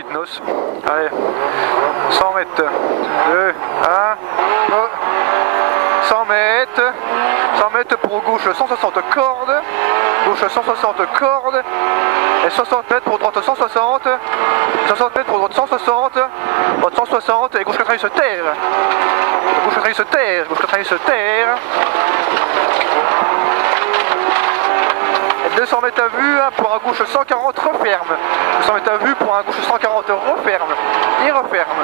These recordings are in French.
quitte Nos. Allez, 100 mètres, 2, 1, 100 mètres, 100 mètres pour gauche 160 cordes, gauche 160 cordes, et 60 mètres pour droite 160, 60 mètres pour droite 160, droite 160, et gauche 90 se terre, gauche 90 se terre, gauche 90 se terre. 200 mètres à vue pour un gauche 140 referme. 200 mètres à vue pour un gauche 140 referme. Et referme.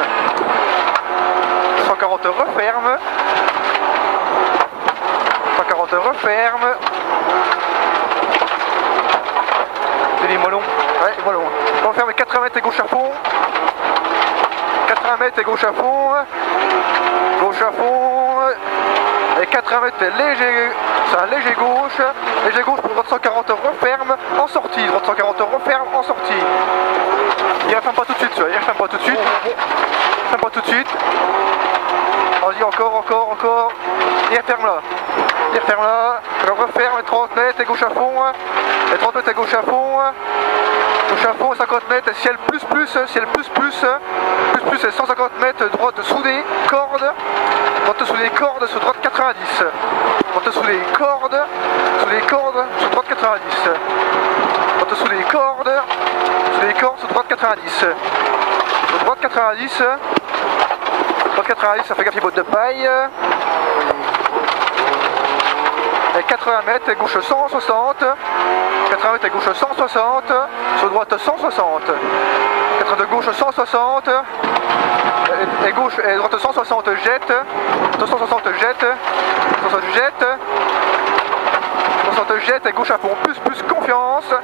140 referme. 140 referme. C'est des molons. Ouais, molons. On va faire 80 mètres et gauche à fond. 80 mètres et gauche à fond. Gauche à fond. Et 80 mètres léger, c'est un léger gauche pour droite 140 referme en sortie, droite 140 referme en sortie. Il referme pas tout de suite, il referme pas tout de suite, il referme pas tout de suite. Vas-y, encore, il referme là, je referme 30 mètres et gauche à fond, et 30 mètres et gauche à fond, 50 mètres, ciel plus, ciel plus, et 150 mètres, droite soudée, corde, sur droite 90, droite sous les cordes, sur droite 90, droite sous les cordes, sur droite 90, sur droite 90, ça fait gaffe les bottes de paille, et 80 mètres, et gauche 160, 80 mètres et gauche 160, sur droite 160, 80 de gauche 160, et gauche et droite 160 jette, 260 jette, 60 jette et gauche à fond, plus confiance,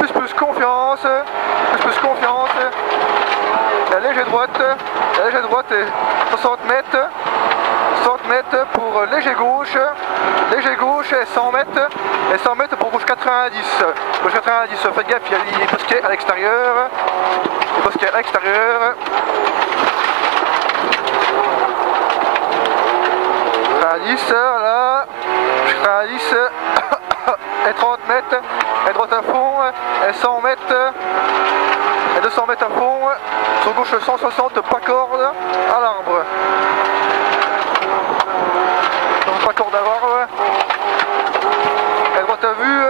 plus confiance, la léger droite et 60 mètres pour léger gauche et 100 mètres pour gauche 90, faites gaffe, il y a les bosquets à l'extérieur, voilà, 90 et 30 mètres, et droite à fond, et 100 mètres, et 200 mètres à fond, sur gauche 160, pas corde, à l'arbre. Donc pas corde à l'arbre, et droite à vue,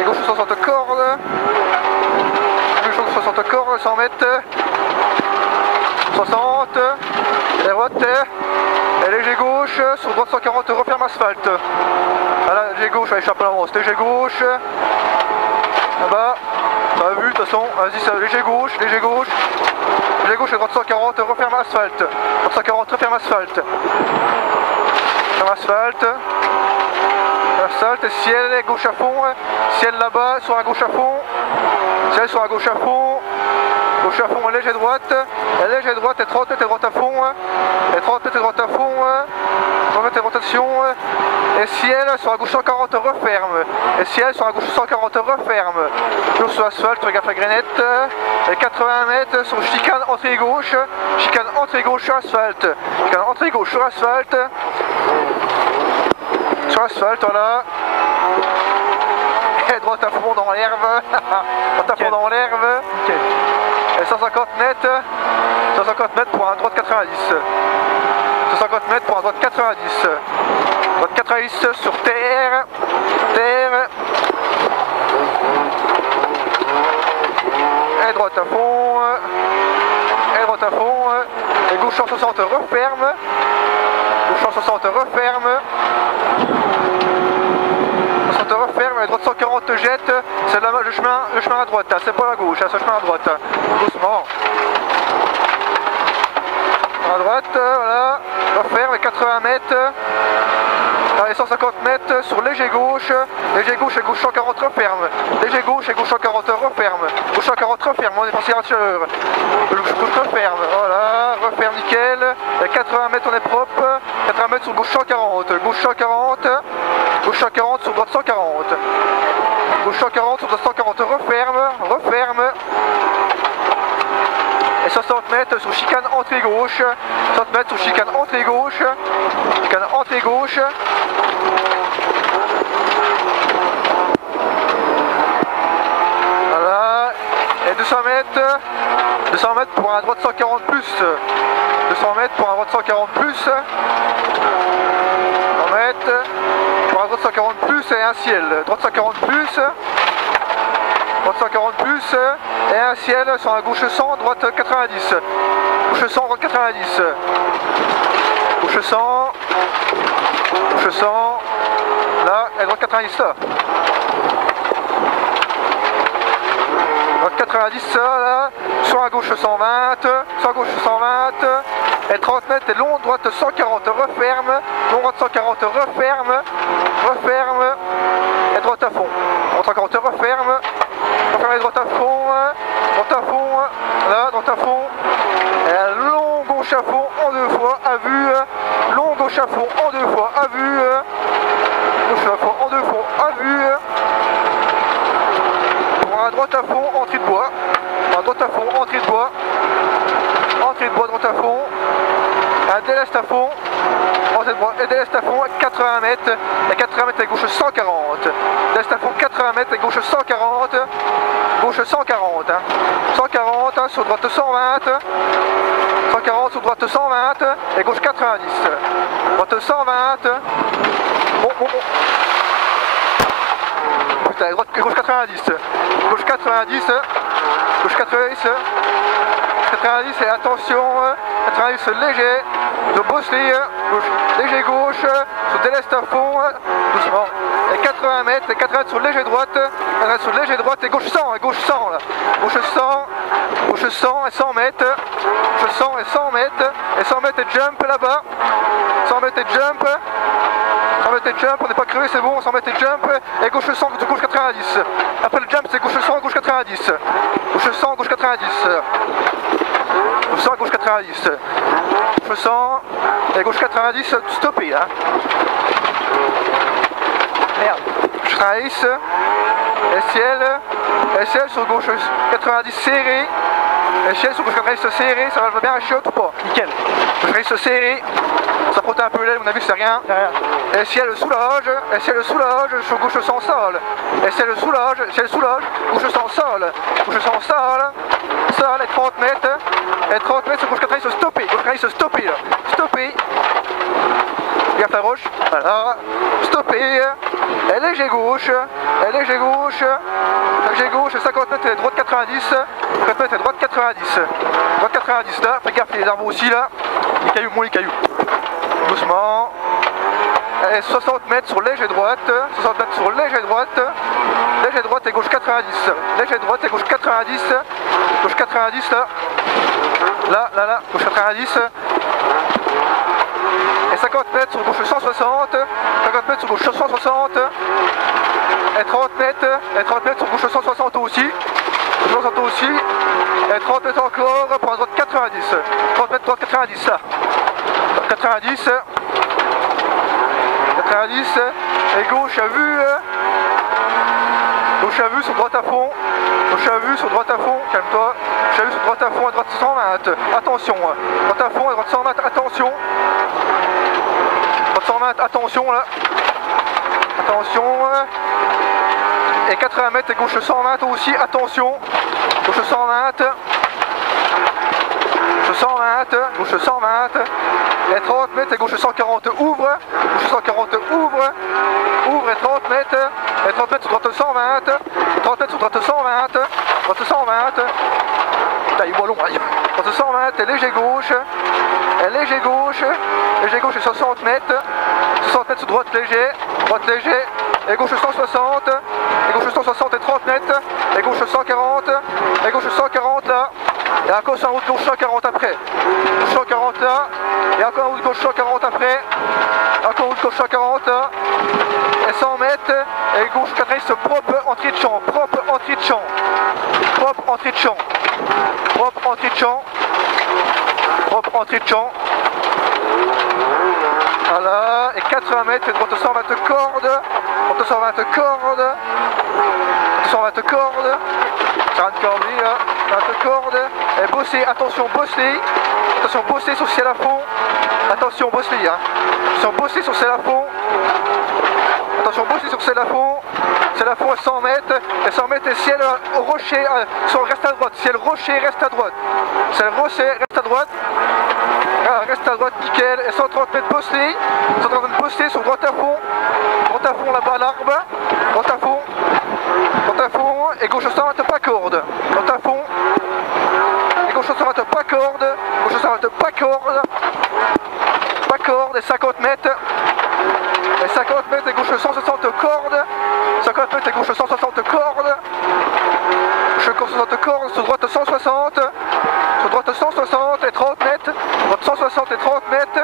et gauche 60 cordes, gauche 60 cordes, 100 mètres, 60, et droite, et léger gauche, sur droite 140, referme asphalte. Voilà, léger gauche, allez, échappe à l'avance, léger gauche, là-bas, pas vu, de toute façon, vas-y, ça, léger gauche, et droite 140, referme asphalte, droite 140, referme asphalte, ciel, et gauche à fond, ciel là-bas, sur un gauche à fond, léger droite, et 30 mètres et droite à fond, 30 mètres et rotation, et ciel sur la gauche 140 referme, toujours sur asphalte, regarde la grainette, et 80 mètres sur chicane entrée gauche sur asphalte, voilà, et droite à fond dans l'herbe, et 150 mètres pour un droite 90. 150 mètres pour un droite 90. Droite 90 sur terre. Et droite à fond. Et gauche 160 referme. Et droite 140 jette. C'est le chemin à droite, c'est pas la gauche, c'est le chemin à droite. Doucement. À droite, voilà, referme, 80 mètres, allez, 150 mètres sur léger gauche et gauche 140 referme, léger gauche et gauche 140 referme, gauche 140 referme, on est passé à la chaleur, gauche referme, voilà, referme nickel, et 80 mètres on est propre, 80 mètres sur gauche 140 sur droite 140, gauche 140 sur droite 140 referme, et 60 mètres sur chicane entrée gauche, 60 mètres sur chicane entrée gauche, voilà, et 200 mètres pour un droite 140 plus. 200 mètres pour un droite 140 plus. 100 mètres pour un droite 140 plus et un ciel. Droite 140 plus. Droite 140 plus et un ciel sur la gauche 100, droite 90. Gauche 100, droite 90. Gauche 100. Gauche 100. Là, et droite 90 là. Droite 90 là. Sur la gauche 120. Sur la gauche 120. Et 30 mètres et long, droite 140, referme. Long, droite 140, referme. Referme. Et droite à fond. Droite 140, referme. Referme et droite à fond. Droite à fond. Là, droite à fond. Et long gauche à fond en deux fois à vue. Long gauche à fond en deux fois à vue. Gauche à fond en deux fois à vue. Pour un droite à fond, entrée de bois. Un droite à fond, entrée de bois. Entrée de bois, droite à fond. Un déleste à fond. Entrée de bois et déleste à fond, 80 mètres. Et 80 mètres et gauche 140. Déleste à fond, 80 mètres et gauche 140. Gauche 140. 140 sur droite 120. 140 sur droite 120 et gauche 90. Droite 120. Bon. Putain, droite, gauche 90. Gauche 90. Gauche 90. 90 et attention, 90 léger, de Bosley, léger gauche, sur déleste à fond, doucement, et 80 mètres, et 80 mètres sur léger droite, 80 mètres sur léger droite, et gauche 100, et gauche 100 là, gauche 100 et 100 mètres, gauche 100 et 100 mètres, et 100 mètres et jump là-bas, 100 mètres et jump, 100 mètres et jump, on n'est pas crevé, c'est bon, 100 mètres et jump, et gauche 100, gauche 90, après le jump c'est gauche 100, gauche 90, gauche 100, gauche 90, gauche 100, gauche 90, gauche 100, et gauche 90, stoppé là. Merde, gauche 90, et ciel sur gauche 90 serré, et ciel sur gauche 90 serré, ça va bien à chiotte ou pas? Nickel. Gauche 90 serré, ça frotte un peu l'aile, on a vu c'est rien. Et ciel soulage, sur gauche 100 sol, et ciel soulage, gauche 100 sol, gauche 100 sol, et 30 mètres sur gauche 90 stoppé, gauche 90 stoppé là, stoppé. Gaffe la roche, voilà, stoppé, et léger gauche, 50 mètres et droite 90, 50 mètres et droite 90, droite 90 là, fais gaffe les arbres aussi là, les cailloux, doucement, et 60 mètres sur léger droite, 60 mètres sur léger droite et gauche 90, léger droite et gauche 90 là, gauche 90, et 50 mètres sur gauche 160, 50 mètres sur gauche 160, et 30 mètres sur gauche 160 aussi, et 30 mètres encore pour la droite 90, 30 mètres droite 90 là, 90, et gauche à vue sur droite à fond, calme-toi, gauche à vue sur droite à fond, à droite 120, attention, droite à fond, à droite 120, attention, droite 120, attention là, attention, et 80 mètres et gauche 120 aussi, attention, gauche 120, gauche 120, et 30 mètres et gauche 140 ouvre, et 30 mètres sur droite 120, 30 mètres sur droite 120, putain il est long, droite 120 et léger gauche, et 60 mètres sur droite léger, et gauche 160, et 30 mètres, et gauche 140, là, et encore sur un route gauche 140 après, gauche 140 là, et encore un route gauche 140 après, encore route gauche 140 là, et 100 mètres, et gauche 90 propre entrée de champ, voilà, et 80 mètres, et droite 120 cordes, ça rien de cordes là, 20 cordes, et bosser, attention bosser sur ciel à fond, attention bosser sur ciel à fond, Attention, boost sur celle à fond. Celle à fond à 100 mètres. Et 100 mètres et ciel au rocher, reste à droite. Ciel rocher, reste à droite. Ciel rocher, reste à droite. Ah, reste à droite, nickel. Et 130 mètres postés. 130 mètres postés sur droite à fond. Droite à fond là-bas à l'arbre. Droite à fond. Droite à fond. Et gauche 120 pas corde. Droite à fond. Et gauche 120 pas corde. Gauche 120 pas corde. Pas corde. Et 50 mètres. Et 50 mètres et gauche 160 cordes. 50 mètres et gauche 160 cordes. Gauche 160 cordes. Sur droite 160. Sur droite 160 et 30 mètres. Droite 160 et 30 mètres.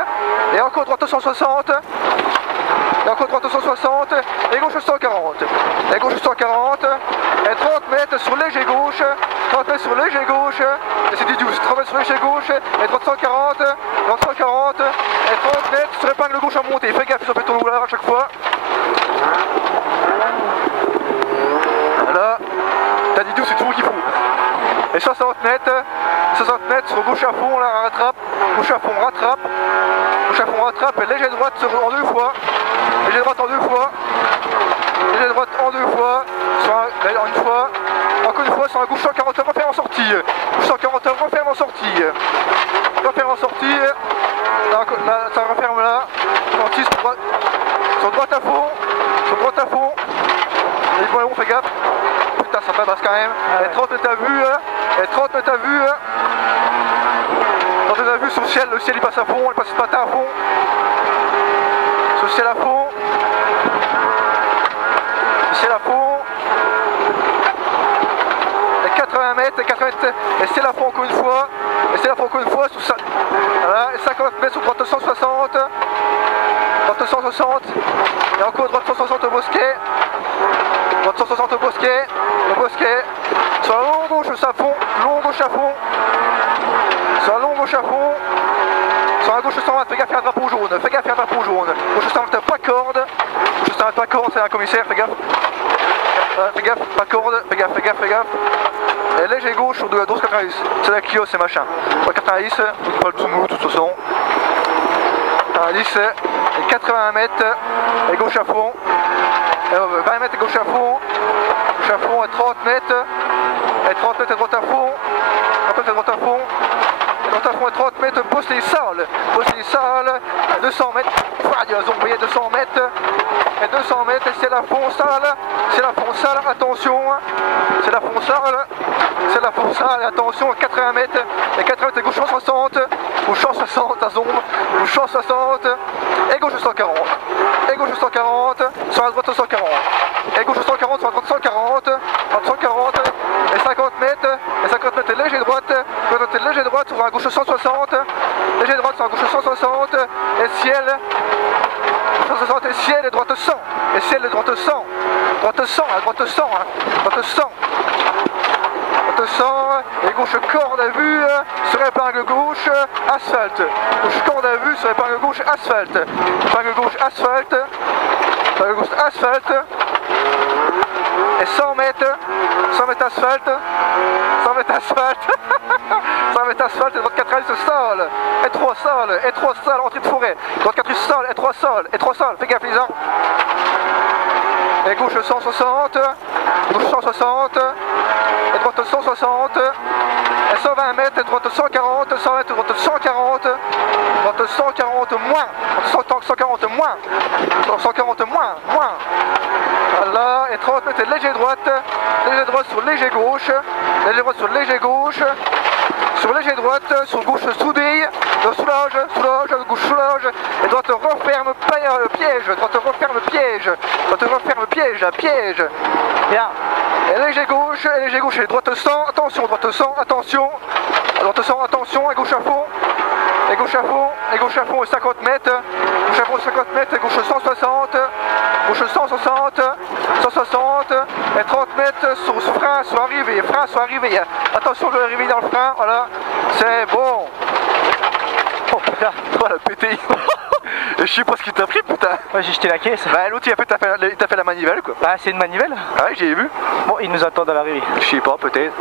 Et encore droite 160. Et encore droite 160. Et gauche 140. Et gauche 140. Et 30 mètres sur léger gauche. 30 mètres sur léger gauche. Et c'est du 12. 30 mètres sur léger gauche. Et droite 140. Droite 140. Et 30 mètres sur épingle gauche à monter. Fais gaffe, ils ont fait ton roulard à chaque fois. Voilà. T'as dit 12, c'est tout le monde qui fout. Et 60 mètres. 60 mètres sur gauche à fond, là, rattrape. Gauche à fond, rattrape. Gauche à fond, rattrape. Et léger droite en deux fois. Léger droite en deux fois. Léger droite en deux fois. En une fois. Encore une fois sur la gauche 140 referme en sortie. Gauche 140 referme en sortie. Referme en sortie. Là, ça referme là. Sortie sur droite à fond. Sur droite à fond. Et bon, on fait gaffe. Putain, ça tabasse quand même. Et 30 mètres à vue. Et 30 mètres à vue. 30 mètres à vue sur le ciel. Le ciel il passe à fond. Il passe ce matin à fond. Sur le ciel à fond. Le ciel à fond. Et 80 mètres. Et 80 mètres. Et ciel à fond encore une fois. Et ciel à fond encore une fois. Sur ça. Voilà. Et 50 mètres sur droite 160. Droite 160. Et encore droite 160 au bosquet. Droite 160 au bosquet. Au bosquet. Sur la longue gauche à fond. Long gauche à fond. Sur la longue gauche à fond. Sur la gauche 120. Fais gaffe, il y a un drapeau jaune. Fais gaffe, il y a un drapeau jaune. Gauche 120, pas corde. Gauche 120, pas corde. C'est un commissaire. Fais gaffe. Fais gaffe, pas corde. Fais gaffe, fais gaffe, fais gaffe. Et léger gauche sur 12,90. C'est la Clio, c'est machin. 90. Pas le zoom de toute façon. 90. Et 80 mètres. Et gauche à fond. Et 20 mètres et gauche à fond. Gauche à fond et 30 mètres. Et 30 mètres et droite à fond. 30 mètres et droite à fond. Et droite à fond et 30 mètres. Poste les salles. Poste les salles. À 200 mètres. Il a zombé 200 mètres. Et 200 mètres. Et c'est la fond salle. C'est la fond salle. Attention. C'est la fond salle. C'est la fond salle. Attention. 80 mètres. Et 80 mètres et gauche 160. Gauche 160 à zombe. Gauche 160. Et gauche 140. Et gauche 140. Sur la droite 140. Et gauche 140 sur la droite 140. 140. Et 50 mètres. Et 50 mètres et léger droite. 50 mètres et léger droite sur la gauche 160. Léger droite sur la gauche 160. Et ciel. 160 et ciel et droite 100. Et ciel et droite 100. Droite 100. À droite 100. Droite 100. Droite 100. Et gauche corde à vue. Sur épingle gauche. Asphalte. Gauche corde à vue sur épingle gauche. Asphalte. Épingle gauche. Asphalte. Épingle gauche. Asphalte. Et 100 mètres. 100 mètres asphalte. 100 mètres asphalte. 100 mètres asphalte et droite 90 sol. Et 3 sols. Et 3 sols. Entrée de forêt. Droite 90 sol. Et 3 sols. Et 3 sols. Fais gaffe les uns. Et gauche 160. Gauche 160. Et droite 160. Et 120 mètres. Et droite 140. 100 mètres. Droite 140. Droite 140 moins. 140 moins. 140 moins. Moins. Voilà. Et 30 mètres. Et léger droite. Léger droite sur léger gauche. Léger droite sur léger gauche. Sur léger droite, sur gauche soudée, soulage, soulage, gauche soulage, et droite referme piège, droite referme piège, droite referme piège, piège. Bien. Et léger gauche, et droite 100, attention, droite 100, attention, droite 100, attention, et gauche à fond, et gauche à fond, et gauche à fond, et 50 mètres, gauche à fond 50 mètres, et gauche 160, gauche 160, 160, et 30 mètres sur frein, sur arrivée, attention de l'arrivée dans le frein, voilà, c'est bon. Oh putain, toi la pété. Je sais pas ce qu'il t'a pris, putain. Ouais, j'ai jeté la caisse. Bah l'autre il t'a fait la manivelle quoi. Bah c'est une manivelle. Ah ouais, j'ai vu. Bon, ils nous attendent à l'arrivée. Je sais pas, peut-être.